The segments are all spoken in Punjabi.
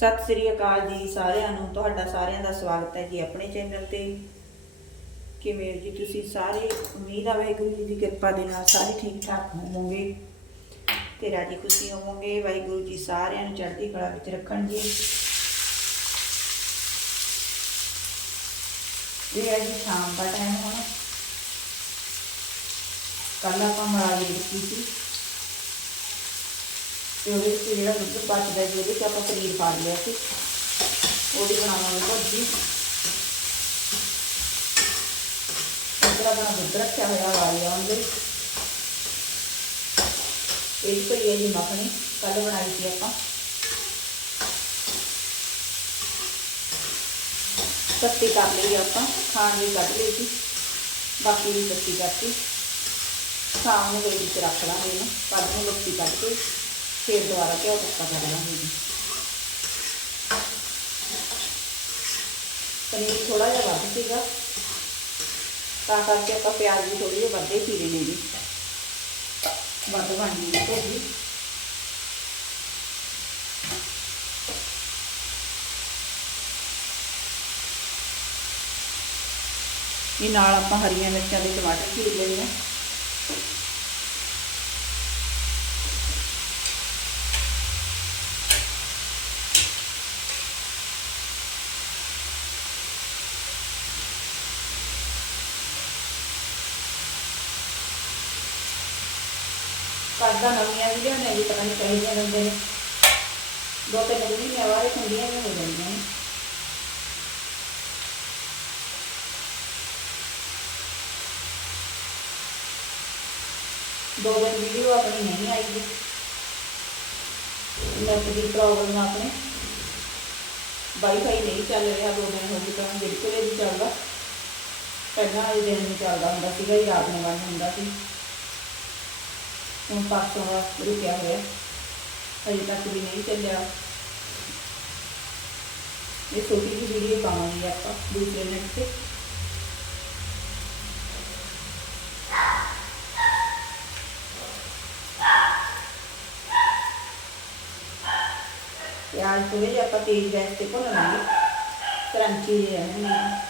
ਸਤਿ ਸ੍ਰੀ ਅਕਾਲ ਜੀ ਸਾਰਿਆਂ ਨੂੰ। ਤੁਹਾਡਾ ਸਾਰਿਆਂ ਦਾ ਸਵਾਗਤ ਹੈ ਜੀ ਆਪਣੇ ਚੈਨਲ ਤੇ। ਕਿਵੇਂ ਜੀ ਤੁਸੀਂ ਸਾਰੇ? ਉਮੀਦ ਆ ਵਾਹਿਗੁਰੂ ਜੀ ਦੀ ਕਿਰਪਾ ਦੇ ਨਾਲ ਸਾਰੇ ਠੀਕ ਠਾਕ ਹੋਵੋਗੇ ਤੇ ਰਾਜੀ ਖੁਸ਼ੀ ਹੋਵੋਗੇ। ਵਾਹਿਗੁਰੂ ਜੀ ਸਾਰਿਆਂ ਨੂੰ ਚੜ੍ਹਦੀ ਕਲਾ ਵਿੱਚ ਰੱਖਣ ਜੀ ਇਹ ਹੈ ਜੀ ਸ਼ਾਮ ਦਾ ਟਾਈਮ ਹੁਣ। ਕੱਲ ਆਪਾਂ ਮਲਾਈ ਦਿੱਤੀ ਸੀ। ਤੇ ਉਹਦੇ ਵਿੱਚ ਜਿਹੜਾ ਦੁੱਧ ਬਚਦਾ ਜੀ, ਉਹਦੇ 'ਚ ਆਪਾਂ ਪਨੀਰ ਪਾ ਲਿਆ ਸੀ। ਉਹਦੀ ਬਣਾਵਾਂਗੇ ਭੁਰਜੀ ਇੱਧਰ ਆਪਣਾ ਦੁੱਧ ਰੱਖਿਆ ਹੋਇਆ ਵਾਲੀ ਆਉਂਦੇ ਇਹ ਪਈ ਹੈ ਜੀ ਮੱਖਣੀ ਕੱਲ ਬਣਾਈ ਸੀ ਆਪਾਂ। ਸੱਤੀ ਕਰ ਲਈ ਆਪਾਂ, ਖਾਣ ਲਈ ਕੱਢ ਲਈ ਸੀ। ਬਾਕੀ ਵੀ ਸੱਤੀ ਕਰਤੀ ਸ਼ਾਮ ਨੂੰ ਵਿੱਚ ਰੱਖ ਲਾਂਗੇ ਇਹਨੂੰ ਕੱਢ ਨੂੰ ਲੱਸੀ ਕੱਢ ਕੇ। ਫਿਰ ਦੁਬਾਰਾ ਘਿਓ ਪੱਕਾ ਕਰ ਲਾਂਗੇ ਜੀ ਪਨੀਰ ਥੋੜਾ ਜਿਹਾ ਵੱਧ ਸੀਗਾ ਤਾਂ ਕਰਕੇ ਆਪਾਂ ਪਿਆਜ਼ ਵੀ ਥੋੜੀ ਜਿਹੀ ਵੱਧੇ ਚੀਰੇ ਨੇ ਜੀ ਵੱਧ ਬਣ ਗਈ ਭੁਰਜੀ ਇਹ ਨਾਲ ਆਪਾਂ ਹਰੀਆਂ ਮਿਰਚਾਂ ਦੇ ਟਮਾਟਰ ਚੀਰ ਲੈਣੇ ਆ ਕਰਦਾ ਨਵੀਆਂ ਵੀ ਪਤਾ ਨਹੀਂ ਚਾਹੀਦੀਆਂ ਬੰਦੇ ਨੇ। ਦੋ ਤਿੰਨ ਮਹੀਨੇ ਬਾਅਦ ਖੁੰਡੀਆਂ ਵੀ ਹੋ ਜਾਂਦੀਆਂ ਨੇ। ਦੋ ਦਿਨ ਵੀਡੀਓ ਆਪਣੀ ਨਹੀਂ ਆਈ। ਨੈਟ ਦੀ ਪ੍ਰੋਬਲਮ ਆਪਣੇ। ਵਾਈਫਾਈ ਨਹੀਂ ਚੱਲ ਰਿਹਾ, ਦੋ ਦਿਨ ਹੋ ਗਏ ਤਾਂ ਬਿਲਕੁਲ ਹੀ ਨਹੀਂ ਚੱਲਦਾ। ਪਹਿਲਾਂ ਇਹ ਦਿਨ ਨਹੀਂ ਚੱਲਦਾ ਹੁੰਦਾ ਸੀਗਾ ਹੀ ਰਾਤ ਨੂੰ ਬੰਦ ਹੁੰਦਾ ਸੀ। ਹੁਣ ਪਾਸੋਂ ਰੁਕਿਆ ਹੋਇਆ? ਅਜੇ ਤੱਕ ਵੀ ਨਹੀਂ ਚੱਲਿਆ। ਇਹ ਛੋਟੀ ਜਿਹੀ ਵੀਡੀਓ ਪਾਵਾਂਗੇ ਆਪਾਂ ਦੂਸਰੇ ਨੈਟ ਤੇ। ਪਿਆਜ਼ ਥੋੜੇ ਜਿਹਾ ਆਪਾਂ ਤੇਜ਼ ਗੈਸ ਤੇ ਭੁੰਨ ਲਾਂਗੇ। ਕਰੰਚੀ ਜਿਹੇ ਰਹਿਣਗੇ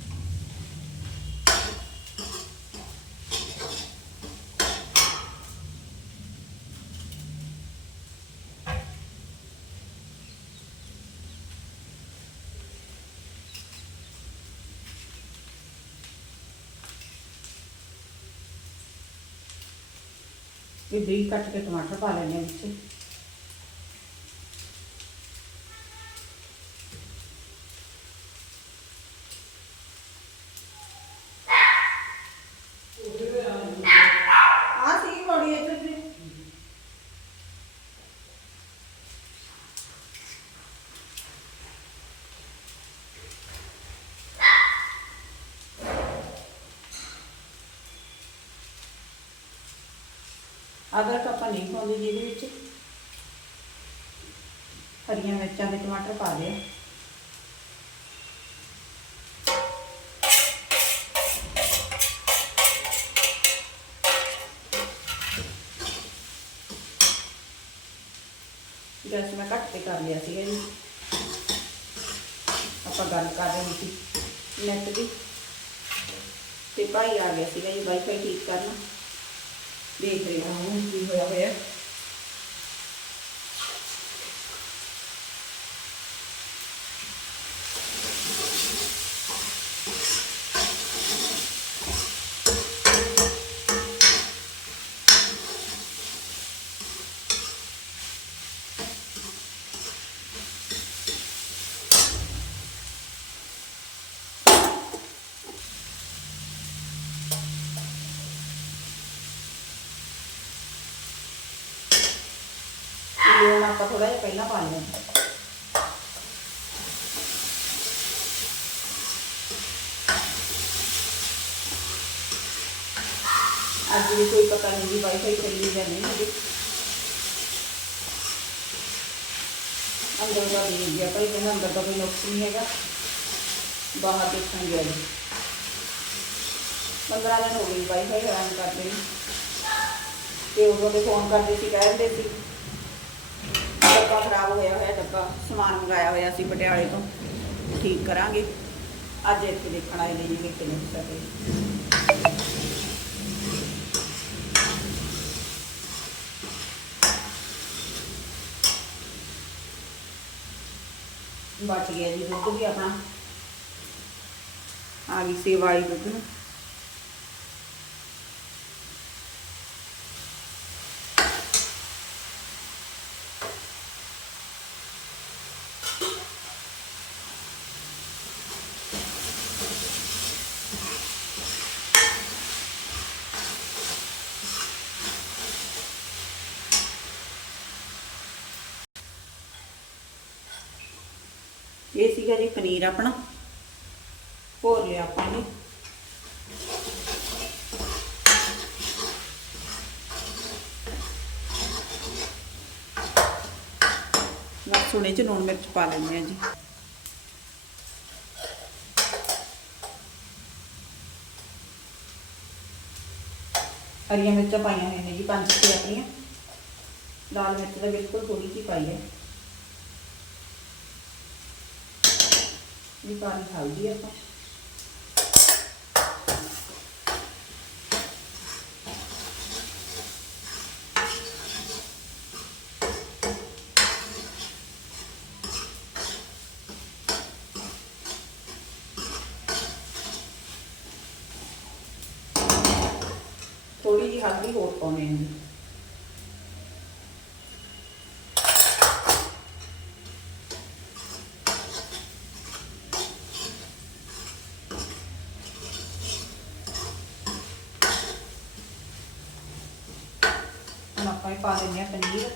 ਦਿੰਦੇ ਹਾਂ ਬਰੀਕ ਕੱਟ ਕੇ ਟਮਾਟਰ ਪਾ ਲੈਣੇ ਆ ਵਿੱਚ ਆ ਸੀ ਬੜੀ ਇੱਧਰ ਦੀ ਅਦਰਕ ਆਪਾਂ ਨਹੀਂ ਪਾਉਂਦੇ ਜਿਹਦੇ ਵਿੱਚ। ਹਰੀਆਂ ਮਿਰਚਾਂ ਦੇ ਟਮਾਟਰ ਪਾ ਲਿਆ ਗੈਸ ਮੈਂ ਘੱਟ ਤੇ ਕਰ ਲਿਆ ਸੀਗਾ ਜੀ। ਆਪਾਂ ਗੱਲ ਕਰ ਰਹੇ ਸੀ ਨੈਟ ਦੀ। ਤੇ ਭਾਈ ਆ ਗਿਆ ਸੀਗਾ ਜੀ ਵਾਈਫਾਈ ਠੀਕ ਕਰਨਾ। ਦੇਖ ਰਹੇ ਹਾਂ ਹੁਣ ਕੀ ਹੋਇਆ ਹੋਇਆ ਲੂਣ ਆਪਾਂ ਥੋੜਾ ਜਿਹਾ ਪਹਿਲਾਂ ਪਾ ਲਿਆ ਅੱਜ ਵੀ ਕੋਈ ਪਤਾ ਨਹੀਂ ਵੀ ਵਾਈਫਾਈ ਚੱਲੀ ਜਾਂ ਨਹੀਂ ਹਜੇ ਅੰਦਰ ਦਾ ਨਹੀਂ ਗਿਆ ਭਾਈ ਕਹਿੰਦਾ ਅੰਦਰ ਦਾ ਕੋਈ ਨੁਕਸ ਨਹੀਂ ਹੈਗਾ ਬਾਹਰ ਦੇਖਾਂਗੇ ਅੱਜ 15 ਦਿਨ ਹੋ ਗਏ ਵਾਈਫਾਈ ਹੈਰਾਨ ਕਰਦੇ ਨੇ ਤੇ ਉਦੋਂ ਦੇ ਫੋਨ ਕਰਦੇ ਸੀ ਕਹਿੰਦੇ ਸੀ ਡੱਬਾ ਖਰਾਬ ਹੋਇਆ ਹੋਇਆ ਡੱਬਾ ਸਮਾਨ ਮੰਗਾਇਆ ਹੋਇਆ ਸੀ ਪਟਿਆਲੇ ਤੋਂ ਠੀਕ ਕਰਾਂਗੇ ਅੱਜ ਇੱਥੇ ਦੇਖਣ ਆਏ ਨੇ ਜੀ ਕਿ ਕਿੰਨੇ ਸਕੇ ਬਚ ਗਿਆ ਜੀ ਦੁੱਧ ਵੀ ਆਪਣਾ ਆ ਗਈ ਸੇਵਾ ਵਾਲੀ ਦੁੱਧ ਨੂੰ ਇਹ ਸੀਗਾ ਜੀ ਪਨੀਰ ਆਪਣਾ। ਭੋਰ ਲਿਆ ਆਪਾਂ ਨੇ ਬਸ ਸੁਣੇ ਚ ਲੂਣ ਮਿਰਚ ਪਾ ਲੈਂਦੇ ਆ ਜੀ। ਹਰੀਆਂ ਮਿਰਚਾਂ ਪਾਈਆਂ ਹੋਈਆਂ ਨੇ ਜੀ, ਪੰਜ ਛੇ ਆਪਣੀਆਂ। ਲਾਲ ਮਿਰਚ ਤਾਂ ਬਿਲਕੁਲ ਥੋੜੀ ਜਿਹੀ ਪਾਈ ਹੈ। ਇਹ ਪਾਣੀ ਹਲਦੀ ਆਪਾਂ ਥੋੜੀ ਜਿਹੀ ਹਲਦੀ ਹੋਰ ਪਾਉਣੀ ਹੈ ਹੁਣ ਆਪਾਂ ਇਹ ਪਾ ਦਿੰਦੇ ਹਾਂ ਪਨੀਰ।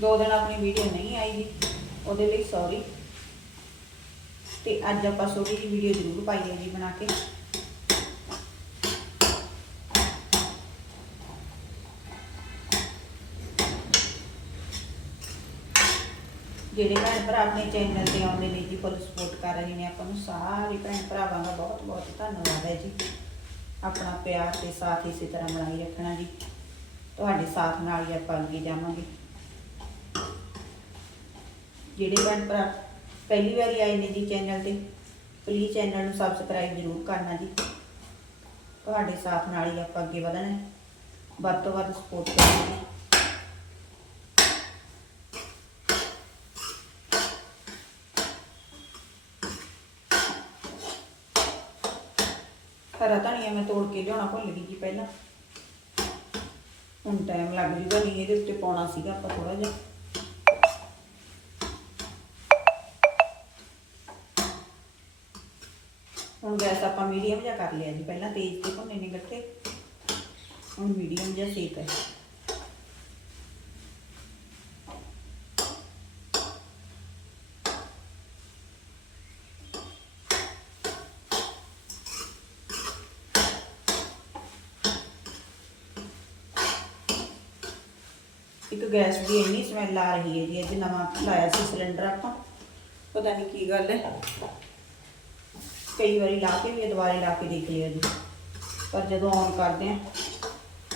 ਦੋ ਦਿਨ ਆਪਣੀ ਵੀਡੀਓ ਨਹੀਂ ਆਈ ਜੀ ਉਹਦੇ ਲਈ ਸੌਰੀ ਤੇ ਅੱਜ ਆਪਾਂ ਛੋਟੀ ਜਿਹੀ ਵੀਡੀਓ ਜ਼ਰੂਰ ਪਾਈ ਹੈ ਜੀ ਬਣਾ ਕੇ। ਜਿਹੜੇ ਭੈਣ ਭਰਾ ਆਪਣੇ ਚੈਨਲ ਤੇ ਆਉਂਦੇ ਨੇ ਜੀ ਫੁੱਲ ਸਪੋਰਟ ਕਰ ਰਹੇ ਨੇ ਆਪਾਂ ਨੂੰ, ਸਾਰੇ ਭੈਣ ਭਰਾਵਾਂ ਦਾ ਬਹੁਤ ਬਹੁਤ ਧੰਨਵਾਦ ਹੈ ਜੀ। ਆਪਣਾ ਪਿਆਰ ਤੇ ਸਾਥ ਇਸੇ ਤਰ੍ਹਾਂ ਬਣਾਈ ਰੱਖਣਾ ਜੀ। ਤੁਹਾਡੇ ਸਾਥ ਨਾਲ ਹੀ ਆਪਾਂ ਅੱਗੇ ਜਾਵਾਂਗੇ। ਜਿਹੜੇ ਭੈਣ ਭਰਾ ਪਹਿਲੀ ਵਾਰੀ ਆਏ ਨੇ ਜੀ ਚੈਨਲ ਤੇ ਪਲੀਜ਼ ਚੈਨਲ ਨੂੰ ਸਬਸਕ੍ਰਾਈਬ ਜ਼ਰੂਰ ਕਰਨਾ ਜੀ। ਤੁਹਾਡੇ ਸਾਥ ਨਾਲ ਹੀ ਆਪਾਂ ਅੱਗੇ ਵਧਣਾ ਹੈ। ਵੱਧ ਤੋਂ ਵੱਧ ਸਪੋਰਟ ਕਰਨਾ ਜੀ ਹਰਾ ਧਨੀਆ ਮੈਂ ਤੋੜ ਕੇ ਲਿਆਉਣਾ ਭੁੱਲ ਗਈ ਜੀ ਪਹਿਲਾਂ। ਹੁਣ ਟਾਈਮ ਲੱਗ ਜੂਗਾ ਨਹੀਂ ਇਹਦੇ ਉੱਤੇ ਪਾਉਣਾ ਸੀਗਾ ਆਪਾਂ ਥੋੜਾ ਜਿਹਾ। ਹੁਣ ਗੈਸ ਆਪਾਂ ਮੀਡੀਅਮ ਜਿਹਾ ਕਰ ਲਿਆ ਜੀ, ਪਹਿਲਾਂ ਤੇਜ਼ ਤੇ ਭੁੰਨੇ ਨੇ ਗੱਠੇ ਹੁਣ ਮੀਡੀਅਮ ਜਿਹਾ ਸੇਕ ਹੈ। ਇੱਕ ਗੈਸ ਦੀ ਇੰਨੀ ਸਮੈਲ ਆ ਰਹੀ ਹੈ ਜੀ, ਅੱਜ ਨਵਾਂ ਲਾਇਆ ਸੀ ਸਿਲੰਡਰ ਆਪਾਂ। ਪਤਾ ਨਹੀਂ ਕੀ ਗੱਲ ਹੈ। ਕਈ ਵਾਰੀ ਲਾ ਕੇ ਵੀ ਇਹ ਦੁਬਾਰੇ ਲਾ ਕੇ ਦੇਖ ਲਿਆ ਜੀ। ਪਰ ਜਦੋਂ ਔਨ ਕਰਦੇ ਆ,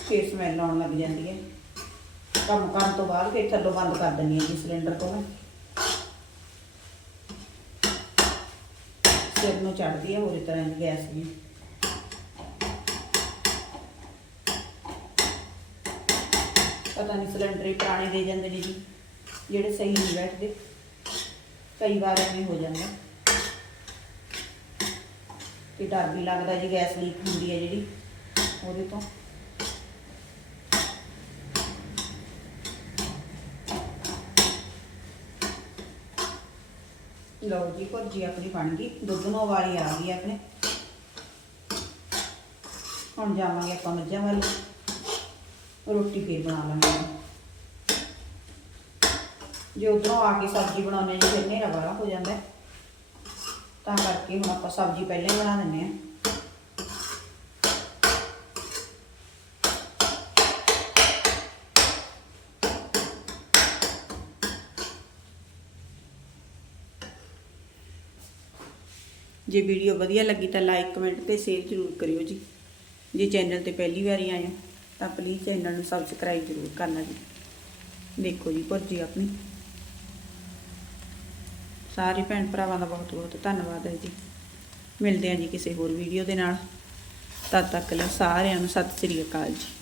ਫਿਰ ਸਮੈਲ ਆਉਣ ਲੱਗ ਜਾਂਦੀ ਹੈ। ਕੰਮ ਕਰਨ ਤੋਂ ਬਾਅਦ ਫਿਰ ਥੱਲੋਂ ਬੰਦ ਕਰ ਦਿੰਦੀ ਹਾਂ ਜੀ ਸਿਲੰਡਰ ਤੋਂ। ਮੈਂ। ਸਿਰ ਨੂੰ ਚੜਦੀ ਹੈ ਹੋਰ ਤਰ੍ਹਾਂ ਦੀ ਗੈਸ ਵੀ ਪਤਾ ਨਹੀਂ ਸਿਲੰਡਰ ਹੀ ਪੁਰਾਣੇ ਦੇ ਜਾਂਦੇ ਨੇ ਜੀ। ਜਿਹੜੇ ਸਹੀ ਨਹੀਂ ਬੈਠਦੇ, ਕਈ ਵਾਰ ਐਵੇਂ ਹੋ ਜਾਂਦਾ ਤੇ ਡਰ ਵੀ ਲੱਗਦਾ ਜੀ ਗੈਸ ਲੀਕ ਹੁੰਦੀ ਹੈ ਜਿਹੜੀ ਉਹਦੇ ਤੋਂ। ਲਓ ਜੀ, ਭੁਰਜੀ ਆਪਣੀ ਬਣ ਗਈ। ਦੁੱਧ ਨੂੰ ਵਾਲੀ ਆ ਗਈ ਆਪਣੇ। ਹੁਣ ਜਾਵਾਂਗੇ ਆਪਾਂ ਮੱਝਾਂ ਵੱਲ। ਰੋਟੀ ਫੇਰ ਬਣਾ ਲਾਂਗੇ। ਜੇ ਉਧਰੋਂ ਆ ਕੇ ਸਬਜ਼ੀ ਬਣਾਉਣੇ ਜੀ, ਫਿਰ ਹਨੇਰਾ ਵਾਲਾ ਹੋ ਜਾਂਦਾ ਤਾਂ ਕਰਕੇ ਹੁਣ ਆਪਾਂ ਸਬਜ਼ੀ ਪਹਿਲਾਂ ਹੀ ਬਣਾ ਦਿੰਨੇ ਆ ਜੇ ਵੀਡੀਓ ਵਧੀਆ ਲੱਗੀ ਤਾਂ ਲਾਈਕ, ਕਮੈਂਟ ਤੇ ਸ਼ੇਅਰ ਜ਼ਰੂਰ ਕਰਿਓ ਜੀ। ਜੇ ਚੈਨਲ ਤੇ ਪਹਿਲੀ ਵਾਰੀ ਆਏ ਹੋ ਤਾਂ ਪਲੀਜ਼ ਚੈਨਲ ਨੂੰ ਸਬਸਕ੍ਰਾਈਬ ਜ਼ਰੂਰ ਕਰਨਾ ਜੀ। ਦੇਖੋ ਜੀ, ਭੁਰਜੀ ਆਪਣੀ। ਸਾਰੇ ਭੈਣ ਭਰਾਵਾਂ ਦਾ ਬਹੁਤ ਬਹੁਤ ਧੰਨਵਾਦ ਹੈ ਜੀ। ਮਿਲਦੇ ਹਾਂ ਜੀ ਕਿਸੇ ਹੋਰ ਵੀਡੀਓ ਦੇ ਨਾਲ। ਤਦ ਤੱਕ ਲਈ ਸਾਰਿਆਂ ਨੂੰ ਸਤਿ ਸ੍ਰੀ ਅਕਾਲ ਜੀ।